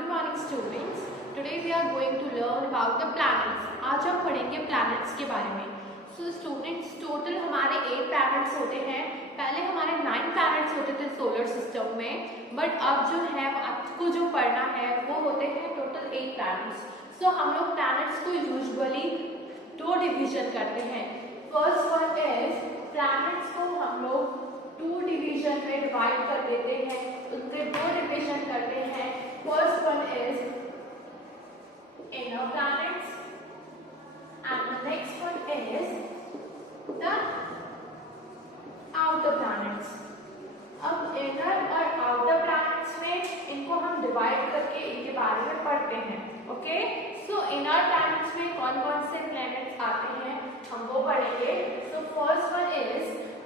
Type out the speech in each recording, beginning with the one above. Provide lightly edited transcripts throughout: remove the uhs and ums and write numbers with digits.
Good morning students. Today we are going to learn about the planets. आज हम पढ़ेंगे planets के बारे में. So students, total हमारे 8 planets होते हैं. पहले हमारे 9 planets होते थे सोलर सिस्टम में, बट अब जो है आपको जो पढ़ना है वो होते हैं टोटल 8 planets. So हम लोग planets को यूजुअली 2 डिवीजन करते हैं. फर्स्ट वन इज planets को हम लोग 2 डिवीजन में डिवाइड कर देते हैं, उनके 2 डिवीजन करते हैं. First one is inner planets and the next one is the outer planets. अब inner और outer planets में इनको हम डिवाइड करके इनके बारे में पढ़ते हैं. ओके, सो inner planets में कौन कौन से planets आते हैं हम वो पढ़ेंगे. सो फर्स्ट वन इज,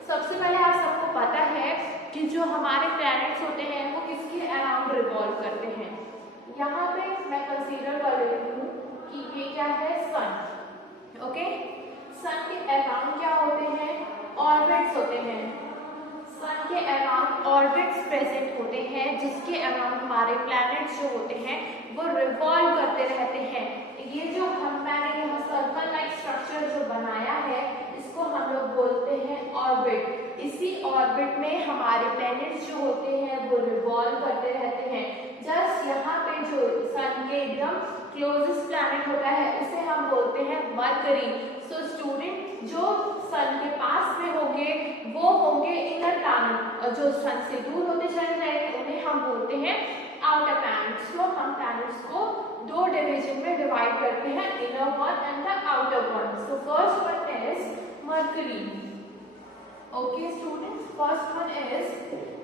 सबसे पहले आप सबको पता है कि जो हमारे प्लैनेट्स होते हैं वो किसके अराउंड रिवॉल्व करते हैं. यहाँ पे मैं कंसीडर कर रही हूँ कि ये क्या है, सन. ओके, सन के अराउंड क्या होते हैं, ऑर्बिट्स होते हैं. सन के अराउंड ऑर्बिट्स प्रेजेंट होते हैं जिसके अराउंड हमारे प्लैनेट्स जो होते हैं वो रिवॉल्व करते रहते हैं. ये जो मैंने यहाँ सर्कल लाइक स्ट्रक्चर जो बनाया है इसको हम लोग बोलते हैं ऑर्बिट. इसी ऑर्बिट में हमारे प्लैनेट्स जो होते हैं वो रिवॉल्व करते रहते हैं. जस्ट यहाँ पे जो सन के एकदम क्लोजेस्ट प्लैनेट होता है उसे हम बोलते हैं मरकरी. सो स्टूडेंट, जो सन के पास में होंगे वो होंगे इनर प्लैनेट और जो सन से दूर होते चले जाएंगे उन्हें हम बोलते हैं आउटर प्लैनेट्स. तो हम प्लैनेट्स को 2 डिवीजन में डिवाइड करते हैं, inner one and the outer one. So first one is mercury. Okay students, first one is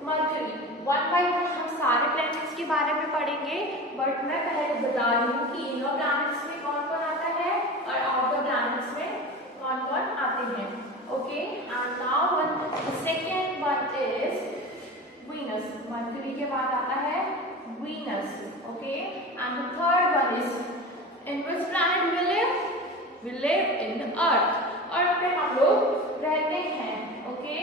mercury. One by one हम सारे प्लैनेट्स के बारे में पढ़ेंगे, बट मैं पहले बता रही हूँ कि इनर प्लैनेट्स में कौन कौन आता है और आउटर प्लैनेट्स में कौन कौन आते हैं. Okay, and now one second one is Venus. मरकरी के बाद आता है Venus. Okay, and the third one is, in which planet we live? We live in the earth. Earth पे हम लोग रहते हैं. Okay,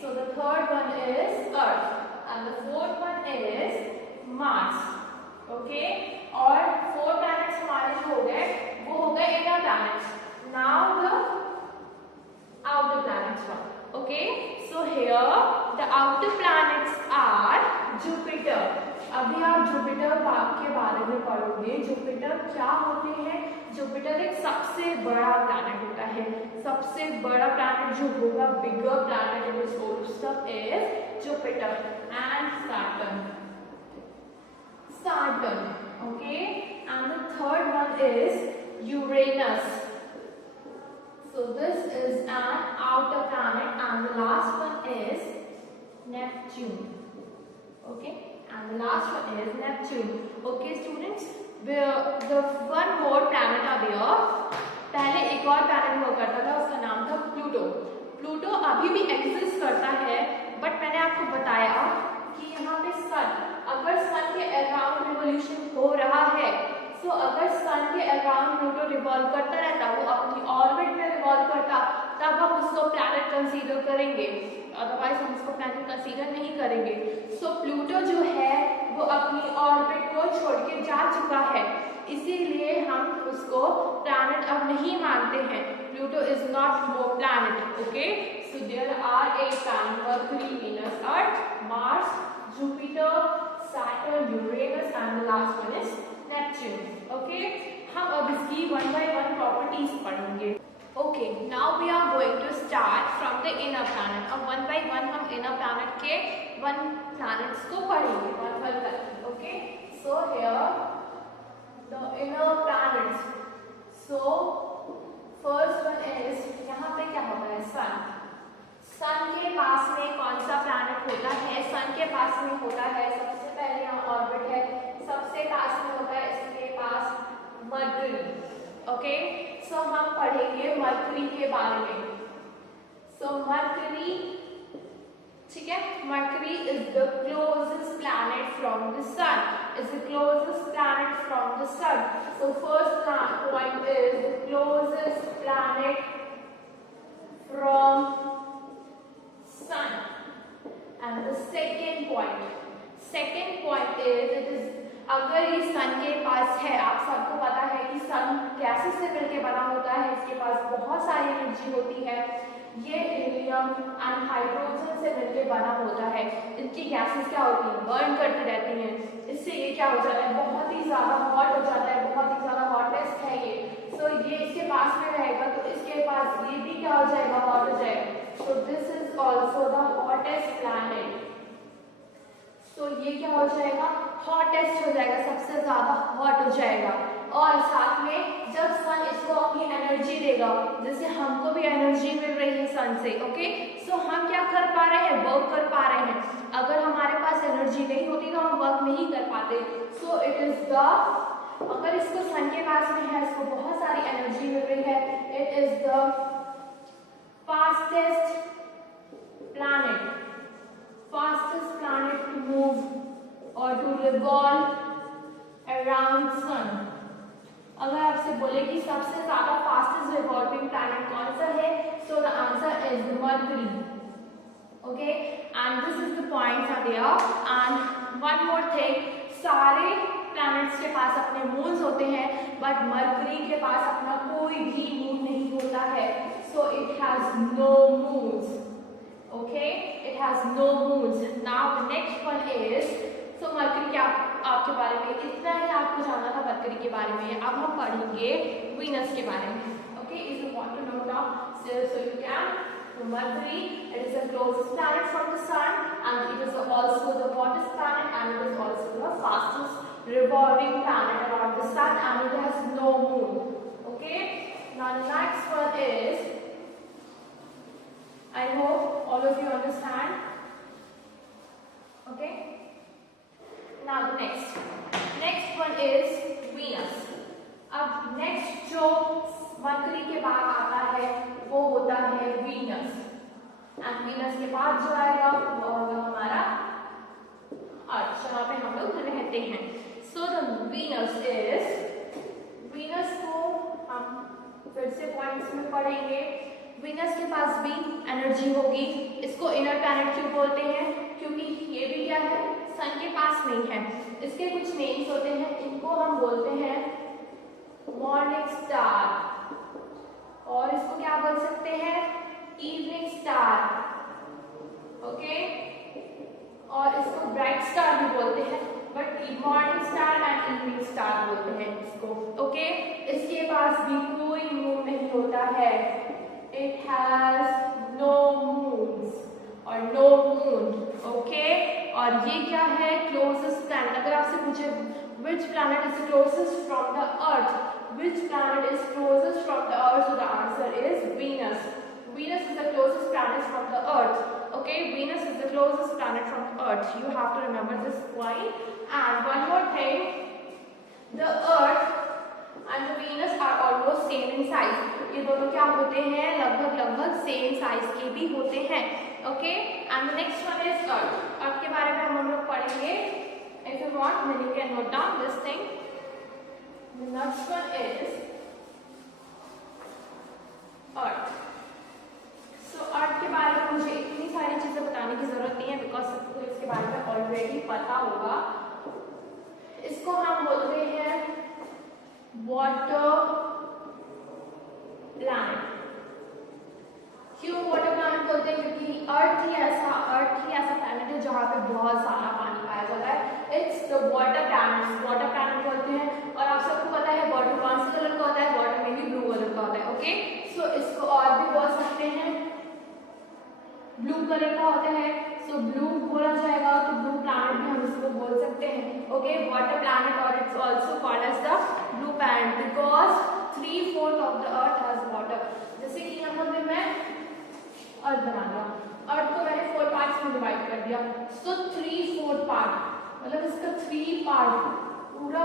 so the third one is earth and the fourth one is Mars. Okay, और 4 planets हमारे जो हो गए वो हो गए inner planets. Now the outer planets one. Okay, so here the outer planets are Jupiter. अभी आप जुपिटर के बारे में पढ़ोगे. जुपिटर क्या होते हैं? जुपिटर एक सबसे बड़ा प्लैनेट होता है. सबसे बड़ा प्लैनेट जो होगा, bigger planet in the solar system is Jupiter and Saturn. Saturn. Okay, and the third one is Uranus. So this is an outer planet and the last one is Neptune. Okay, and the last one is Neptune. Okay students, the one more planet are there. पहले एक और planet हुआ करता था, उसका नाम था Pluto. Pluto अभी भी एग्जिस्ट करता है, बट मैंने आपको बताया कि यहाँ पे सन, अगर सन के अराउंड रिवोल्यूशन हो रहा है, तो अगर सन के अराउंड प्लूटो रिवॉल्व करता रहता, वो अपनी ऑर्बिट में रिवॉल्व करता, तब हम उसको प्लैनेट कंसीडर करेंगे, अदरवाइज हम उसको प्लैनेट कंसीडर नहीं करेंगे. सो प्लूटो जो है वो अपनी ऑर्बिट को छोड़ के जा चुका है, इसीलिए हम उसको प्लैनेट अब नहीं मानते हैं. Pluto is not more planet. Okay, so there are 8 planets: Mercury, Venus, Earth, Mars, Jupiter, Saturn, Uranus and the last one is Neptune. Okay, हम अब इसकी 1 by 1 प्रॉपर्टीज पढ़ेंगे. Okay, now we are going to start from the inner planet. अब 1 by 1 हम inner planet के 1 planets को पढ़ेंगे 1 by 1. Okay, so here the inner planets. So first one is, यहाँ पे क्या होता है, सन. सन के पास में कौन सा प्लैनेट होता है? सन के पास में होता है, सबसे पहले यहाँ ऑर्बिट है, सबसे पास में होता है इसके पास मरकरी. ओके, सो हम पढ़ेंगे मरकरी के बारे में. सो मरकरी, ठीक है, Mercury is the closest planet from the sun. Is the closest planet from the sun. So first point is the closest planet from sun. And the second point is, it is अगर ये सन के पास है, आप सबको पता है कि सन gases से मिलकर बना होता है, इसके पास बहुत सारी एनर्जी होती है, ये हीलियम एंड हाइड्रोजन से मिलकर बना होता है। इनकी गैसेस क्या होती है, बर्न करती रहती हैं, इससे ये क्या हो जाता है, बहुत ही ज्यादा हॉट हो जाता है, बहुत ही ज्यादा हॉटेस्ट है ये। सो ये इसके पास में रहेगा तो इसके पास ये भी क्या हो जाएगा, हॉट हो जाएगा। सो this is also the hottest planet. तो ये क्या हो जाएगा, हॉटेस्ट हो जाएगा, सबसे ज्यादा हॉट हो जाएगा। और साथ में जब सन इसको अपनी एनर्जी देगा, जैसे हमको भी एनर्जी मिल रही है सन से, ओके, सो हम क्या कर पा रहे हैं, वर्क कर पा रहे हैं। अगर हमारे पास एनर्जी नहीं होती तो हम वर्क नहीं कर पाते। सो इट इज द, अगर इसको सन के पास में है, इसको बहुत सारी एनर्जी मिल रही है, it is the fastest planet, fastest planet to move or to revolve around sun। अगर आपसे बोले कि सबसे ज्यादा फास्टेस्ट रिवॉल्विंग प्लैनेट कौन सा है, so the answer is Mercury, okay, and this is the points are there। and one more thing, सारे प्लैनेट्स के पास अपने मून्स होते हैं, बट मरकरी के पास अपना कोई भी मून नहीं होता है। so it has no moons, okay, it has no moons। now the next one is, so mercury क्या आपके बारे में इतना ही आपको जानना था मरकरी के बारे में। अब हम पढ़ेंगे वीनस के बारे में, okay, if you want to know now, so you can। Mercury, it is the closest planet from the sun and it is also the hottest planet and it is also the fastest revolving planet around the sun and it has no moon, okay। now the next one is, I hope all of you understand, okay। now the next one is Venus। अब next जो mercury के बाद आता है वो होता है Venus, and Venus के बाद जो आएगा वो होगा हमारा अर्थ, जहाँ पे हम लोग रहते हैं। So the Venus is, Venus को हम फिर से पॉइंट्स में पढ़ेंगे। वीनस के पास भी एनर्जी होगी, इसको इनर प्लैनेट क्यों बोलते हैं, क्योंकि ये भी क्या है, सन के पास नहीं है। इसके कुछ नेम्स होते हैं, इनको हम बोलते हैं मॉर्निंग स्टार, और इसको क्या बोल सकते हैं, इवनिंग स्टार, ओके, और इसको ब्राइट स्टार भी बोलते हैं, but morning star and evening star बोलते हैं इसको, ओके। इसके पास भी कोई मून नहीं होता है, इट हैज नो मून्स और नो मून, ओके। और ये क्या है, क्लोजेस्ट प्लैनेट। अगर आपसे पूछे which planet is closest from the earth, which planet is closest from the earth, so the answer is Venus। Venus is the closest planet from the earth, okay, Venus is the closest planet from the earth, you have to remember this point। and one more thing, the earth and the Venus are almost same in size, ये दोनों क्या होते हैं, लगभग same size के भी होते हैं, okay. and the next one is earth। अर्थ के बारे में हम लोग पढ़ेंगे, if you want then you can note down this thing। the next one is earth। so earth के बारे में मुझे इतनी सारी चीजें बताने की जरूरत नहीं है, बिकॉज सबको इसके बारे में ऑलरेडी पता होगा। इसको हम बोलते हैं वाटर प्लैनेट। क्यों वाटर प्लैनेट बोलते हैं, क्योंकि अर्थ ही ऐसा प्लैनेट है जहाँ पे बहुत सारा पानी पाया जाता है। It's the water planet, water planet बोलते हैं। और आप सबको पता है वाटर कौन से कलर का होता है, वाटर में भी ब्लू कलर का होता है, ओके। सो इसको और भी बोल सकते हैं, ब्लू कलर का होता है, सो ब्लू बोला जाएगा, तो ब्लू प्लैनेट भी हम इसको बोल सकते हैं, ओके, वाटर प्लैनेट। और it's also called as the blue planet because 3/4 of the earth has water. जैसे कि यहाँ पे मैं अर्थ बना लिया, अर्थ को मैंने 4 पार्ट्स में डिवाइड कर दिया, सो 3/4 पार्ट, मतलब इसका 3 पार्ट पूरा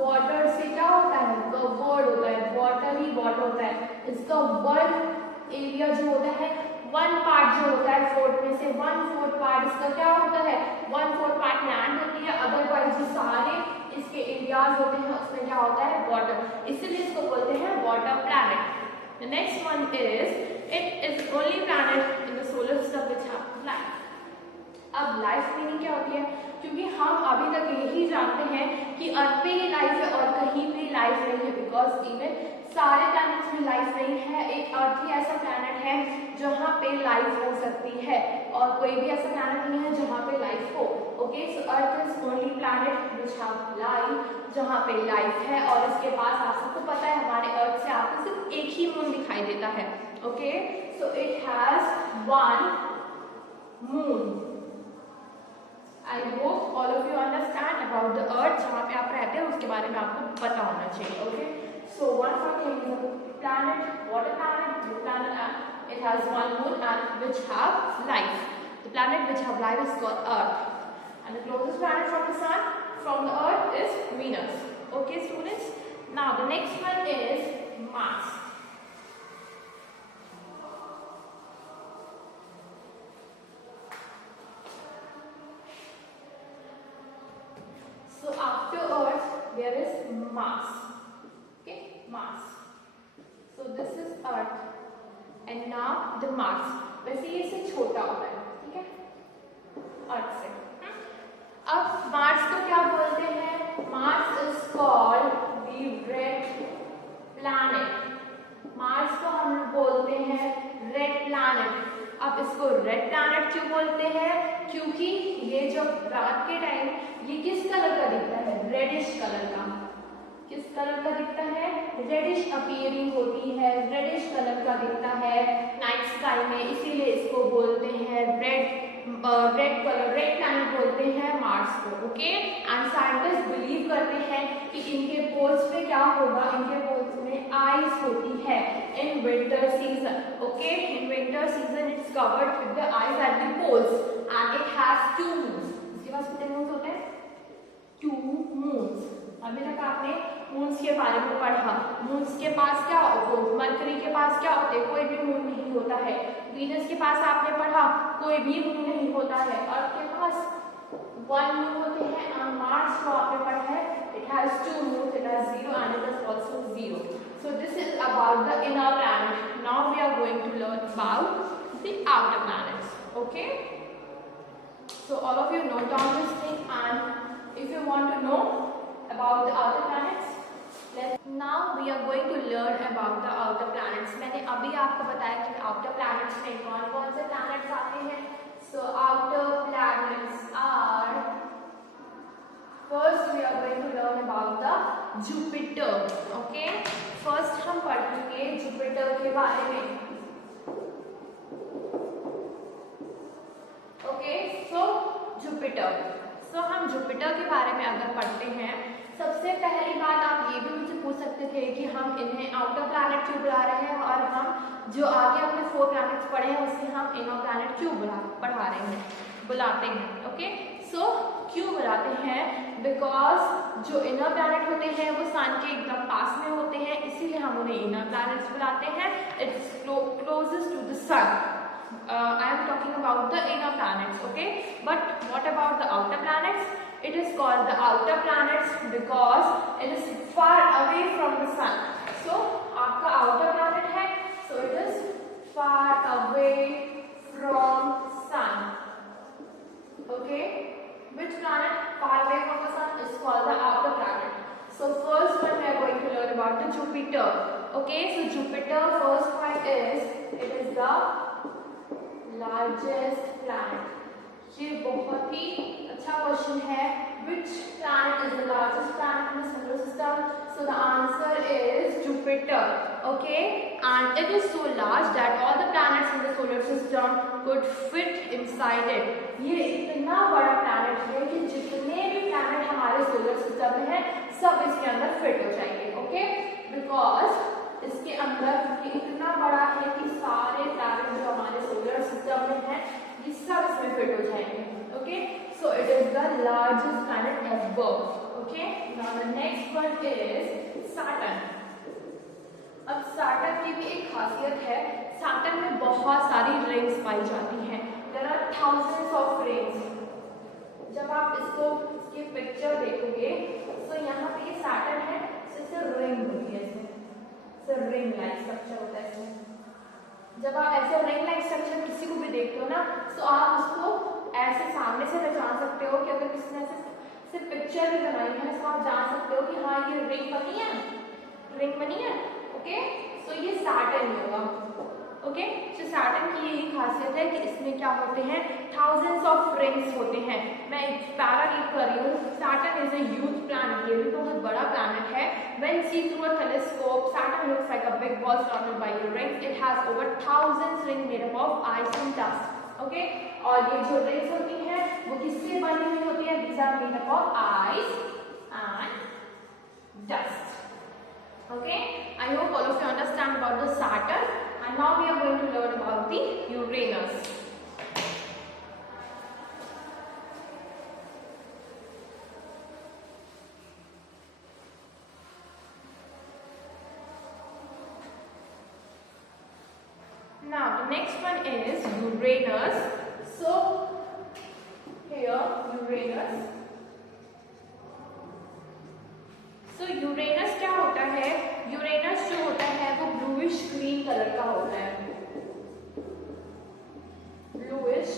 वाटर से क्या होता है, कवर्ड होता है, वाटर ही वाटर होता है। इसका 1 एरिया जो होता है, 1 पार्ट जो होता है 4 में से 1/4 पार्ट इसका क्या होता है, 1/4 पार्ट लैंड होती है, अदरवाइज जो सारे इसके एरियाज होते हैं उसमें क्या होता है, वाटर, इसीलिए इसको बोलते हैं water planet. The next one is, it is only planet in the solar system which have life। अब लाइफ मीनिंग क्या होती है, क्योंकि हम अभी तक यही जानते हैं कि बिकॉज इवन सारे प्लैनेट्स में लाइफ नहीं है, एक अर्थ ही ऐसा प्लैनेट है जहाँ पे लाइफ हो सकती है और कोई भी ऐसा प्लैनेट नहीं है जहाँ पे लाइफ हो। Okay, so earth is only planet which have life, जहाँ पे लाइफ है। और इसके पास आप सबको पता है हमारे अर्थ से आपको सिर्फ एक ही मून दिखाई देता है। Okay, so it has one moon. I hope all of you understand about the earth, जहाँ पे आप रहते हैं उसके बारे में आपको पता होना चाहिए। Okay, so one more thing is a planet, water planet, blue planet, and it has one moon and which have life. The planet which have life is called Earth, and the closest planet from the sun, from the Earth, is Venus. Okay, students. Now the next one is Mars. So after Earth there is Mars. Okay, Mars. So this is Earth and now the Mars. वैसे ये इससे छोटा होता है, ठीक है, अर्थ से। अब मार्स को क्या बोलते हैं? Mars is called the red planet. Mars को हम बोलते हैं रेड प्लैनेट। अब इसको रेड प्लैनेट क्यों बोलते हैं? क्योंकि ये जो रात के टाइम ये किस कलर का दिखता है? रेडिश कलर का। किस कलर का दिखता है? रेडिश अपीयरिंग होती है, रेडिश कलर का दिखता है नाइट स्काई में, इसीलिए इसको बोलते हैं रेड कलर, रेड प्लैनेट बोलते हैं मार्स को। ओके, एंड साइंटिस्ट बिलीव करते हैं कि इनके पोल्स पे क्या होगा? इनके पोल्स में आइस होती है in winter season. Okay, in winter season it's covered with the ice at the poles and it has two moons. इसके पास कितने मून्स होते हैं? Two moons. अभी तक आपने मून्स के बारे में पढ़ा। मून्स के पास क्या होता है? मरकरी के पास क्या होते हैं? कोई भी मून नहीं होता है। वीनस के पास आपने पढ़ा कोई भी मून नहीं होता है। अर्थ के पास वन मून होते हैं और मार्स को आपने पढ़ा है it has two moons, it has zero and it is also zero. So this is about the inner planet. Now we are going to learn about the outer planets. Okay, so all of you note down this thing and if you want to know about the outer planets, now we are going to learn about the outer planets. मैंने अभी आपको बताया कि outer planets में कौन कौन से planets आते हैं। So outer planets are, first we are going to learn about the Jupiter. Okay, first हम पढ़ेंगे Jupiter के बारे में। Okay, so Jupiter. तो हम जुपिटर के बारे में अगर पढ़ते हैं, सबसे पहली बात आप ये भी मुझे पूछ सकते थे कि हम इन्हें आउटर प्लैनेट क्यों बुला रहे हैं और हम जो आगे अपने 4 प्लैनेट्स पढ़े हैं उससे हम इनर प्लैनेट क्यों बुलाते हैं। ओके, सो क्यों बुलाते हैं? बिकॉज जो इनर प्लैनेट होते हैं वो सन के एकदम पास में होते हैं, इसीलिए हम उन्हें इनर प्लैनेट्स बुलाते हैं। It's closest to the sun. I am talking about the inner planets, okay? But what about the outer planets? It is called the outer planets because it is far away from the sun. So, आपका outer planet है, so it is far away from sun. Okay? Which planet far away from the sun is called the outer planet? So first one we are going to learn about the Jupiter. Okay? So Jupiter, first point is it is the largest planet. ये बहुत ही अच्छा question है। Which planet is the largest planet in the solar system? So the answer is Jupiter. Okay, and it is so large that all the planets in the solar system could fit inside it. ये इतना बड़ा planet है कि जितने भी planet हमारे solar system में है सब इसके अंदर फिट हो जाएंगे। ओके, बिकॉज इसके अंदर इतना बड़ा है कि सारे प्लैनेट जो हमारे सोलर सिस्टम में है ये सब इसमें फिट हो जाएंगे। Okay, so it is the largest planet ever. Okay, now the next one is Saturn. अब सैटर्न की भी एक खासियत है, सैटर्न में बहुत सारी रिंग्स पाई जाती हैं। There are thousands of rings. जब आप इसकी पिक्चर देखोगे तो यहाँ पे ये सैटर्न है, इससे रिंग होती है, इसमें रिंग लाइक स्ट्रक्चर होता है इसमें। जब आप ऐसे रिंग लाइक स्ट्रक्चर किसी को भी देखते हो ना, तो आप उसको ऐसे सामने से पहचान सकते हो कि अगर किसी ने सिर्फ पिक्चर भी बनाई है तो आप जान सकते हो कि हाँ ये रिंग बनी है। रिंग बनी है। ओके, सो ये सैटर्न होगा। ओके, सो सैटर्न की यही खासियत है कि इसमें क्या होते हैं, थाउजेंड्स ऑफ रिंग्स होते हैं। मैं एक पैरा रीड कर रही हूँ। Saturn is a huge planet, ये भी बहुत बड़ा प्लैनेट है। When seen through a telescope, Saturn looks like a big ball surrounded by rings. It has over thousands rings made up of ice and dust. Okay, और ये जो rings होती हैं वो किससे बनी हुई होती है? These are made up of ice and dust. Okay, I hope all of you understand about the Saturn. And now we are going to learn about the Uranus. Now the next one is Uranus. So here Uranus. So Uranus क्या होता है? Uranus जो होता है वो bluish green colour का होता है। ब्लूइश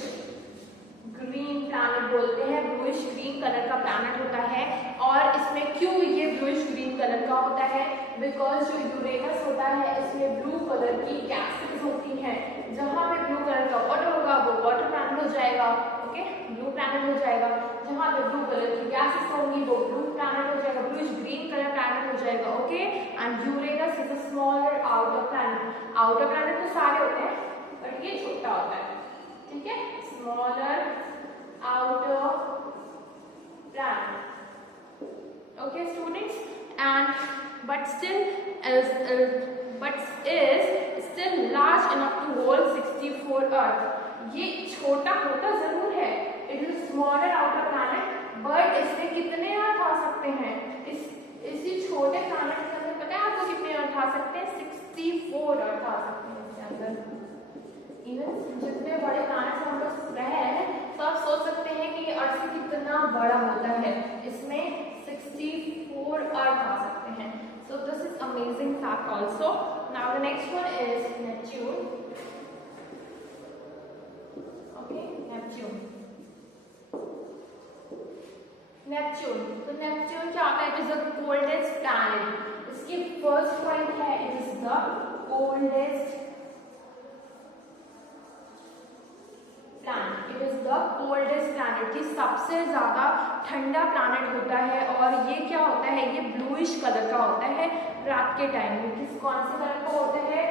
ग्रीन प्लैनेट बोलते हैं, ब्लूइश ग्रीन कलर का प्लैनेट होता है। और इसमें क्यों ये ब्लूइश ग्रीन कलर का होता है? बिकॉज जो यूरेनस होता है इसमें ब्लू कलर की गैसेस होती हैं। जहां पे ब्लू कलर का वाटर होगा वो वाटर प्लैनेट हो जाएगा। ओके, ब्लू प्लैनेट हो जाएगा। जहां पे ब्लू कलर की गैसेस होंगी वो ब्लू प्लैनेट हो जाएगा, ब्लूइश ग्रीन कलर प्लैनेट हो जाएगा। Okay, and Uranus is a smaller outer planet. Outer planet तो सारे होते हैं बट ये छोटा होता है। ठीक है, smaller outer planet. Okay students, and but is still large enough to hold 64 Earth. ये छोटा होता जरूर है, it is smaller outer planet, but इसमें कितने अर्थ आ सकते हैं? इसी छोटे planet के अंदर पता है आपको कितने अर्थ आ सकते हैं? 64 अर्थ आ सकते हैं इसके अंदर। इवन जितने बड़े प्लैनेट्स हम लोग रह रहे हैं तो आप सोच सकते हैं कि अर्थ से कितना बड़ा होता है। इसमें 64 अर्थ आ सकते हैं। So this is amazing fact also. Now the next one is Neptune. Okay, Neptune. Neptune. तो Neptune क्या होता है? It is the coldest planet. इसकी first point है, it is the coldest planet. It is the coldest planet. ये सबसे ज्यादा ठंडा प्लैनेट होता है। और ये क्या होता है? ये ब्लूइश कलर का होता है रात के टाइम में। किस कौन से कलर का होता है?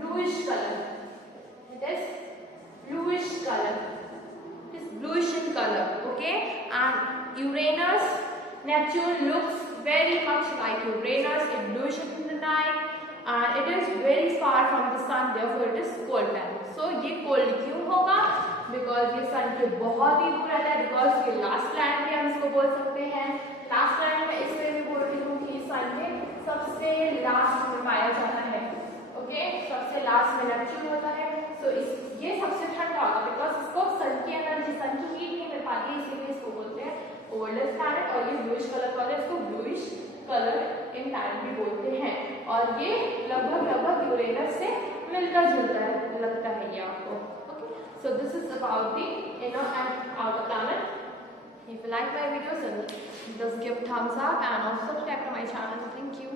Bluish colour. It is bluish colour. It is bluish in colour. Okay, and Uranus, Neptune looks very much like Uranus. It bluish in the night and it is very far from the sun. Therefore, it is cold planet. So ये cold क्यों होगा? Because ये सन के बहुत ही दूर रहता है। Because ये लास्ट प्लैनेट भी हम इसको बोल सकते हैं। लास्ट प्लैनेट में इसलिए भी बोल रही हूँ कि सन के सबसे लास्ट में पाया जाता है। ओके, सबसे लास्ट में नेपच्यून होता है। सो ये सबसे ठंडा होगा बिकॉज इसको सन की एनर्जी, सन की हीट नहीं मिल पाती है, इसलिए इसको बोलते हैं कोल्डेस्ट प्लैनेट। और ये ब्लूइश कलर का होता है, इसको ब्लूइश कलर इन प्लैनेट भी बोलते हैं। और ये लगभग यूरेनस से मिलता जुलता है, लगता है ये आपको। Okay, so this is about the inner and outer planet. If you like my videos, then just give thumbs up and also subscribe to my channel. Thank you.